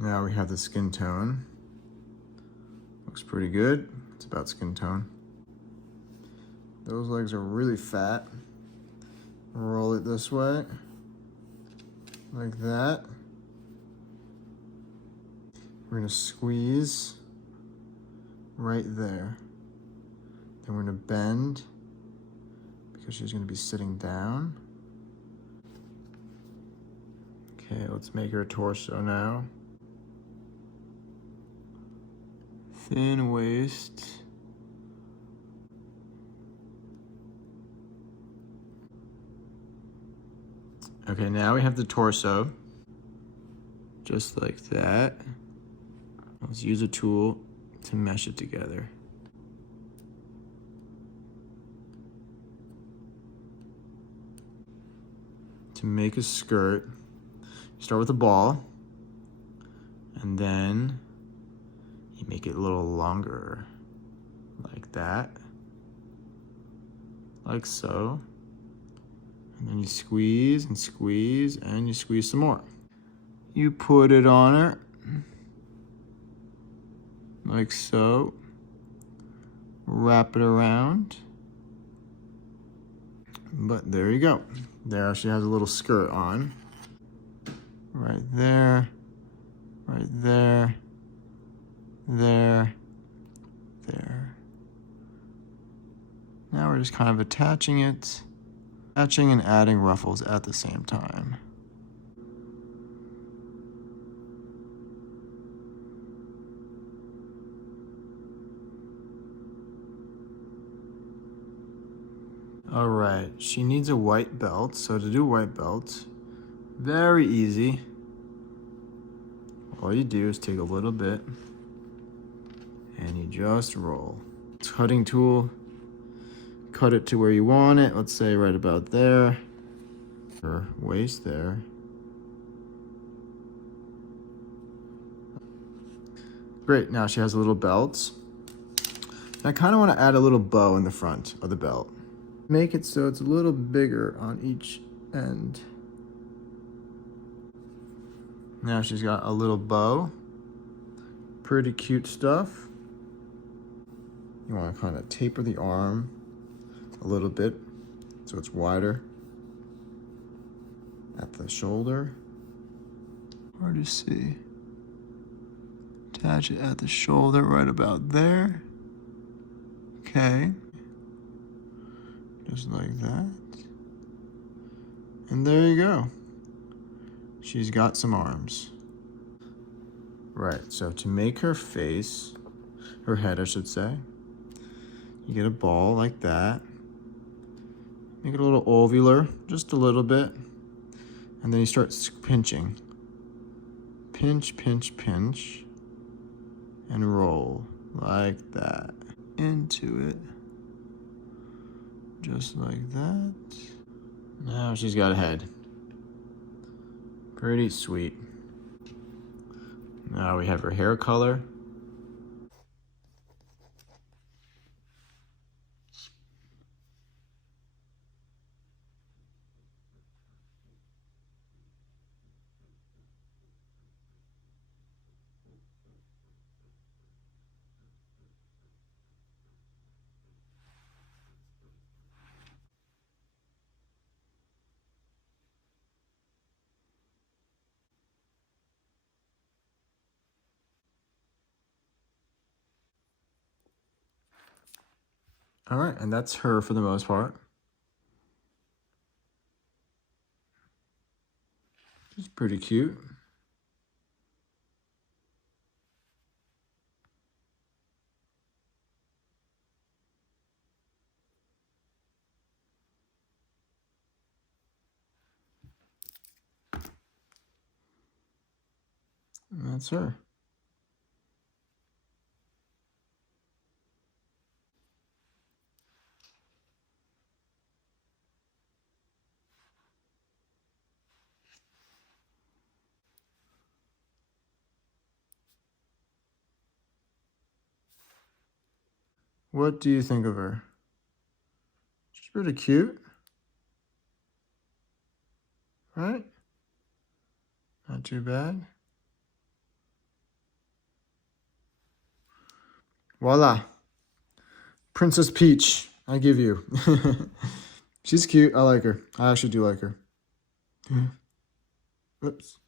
Now we have the skin tone. Looks pretty good. It's about skin tone. Those legs are really fat. Roll it this way, like that. We're gonna squeeze right there. Then we're gonna bend because she's gonna be sitting down. Okay, let's make her torso now. Thin waist. Okay, now we have the torso. Just like that. Let's use a tool to mesh it together. To make a skirt, start with a ball, and then you make it a little longer, like that, like so. And then you squeeze and squeeze, and you squeeze some more. You put it on her, like so. Wrap it around. But there you go. There she has a little skirt on. Right there, right there, there, there. Now we're just kind of attaching it. Attaching and adding ruffles at the same time. All right, she needs a white belt. So to do white belt, very easy. All you do is take a little bit and you just roll. Cutting tool, cut it to where you want it. Let's say right about there. Her waist there. Great, now she has a little belt. And I kind of want to add a little bow in the front of the belt. Make it so it's a little bigger on each end. Now she's got a little bow. Pretty cute stuff. You want to kind of taper the arm a little bit so it's wider at the shoulder. Hard to see. Attach it at the shoulder right about there. Okay. Just like that. And there you go. She's got some arms. Right, so to make her face, her head I should say, you get a ball like that. Make it a little ovular, just a little bit. And then you start pinching. Pinch, pinch, pinch. And roll like that. Into it. Just like that. Now she's got a head. Pretty sweet. Now we have her hair color. All right, and that's her for the most part. She's pretty cute. And that's her. What do you think of her? She's pretty cute. Right? Not too bad. Voila. Princess Peach, I give you. She's cute. I like her. I actually do like her. Oops.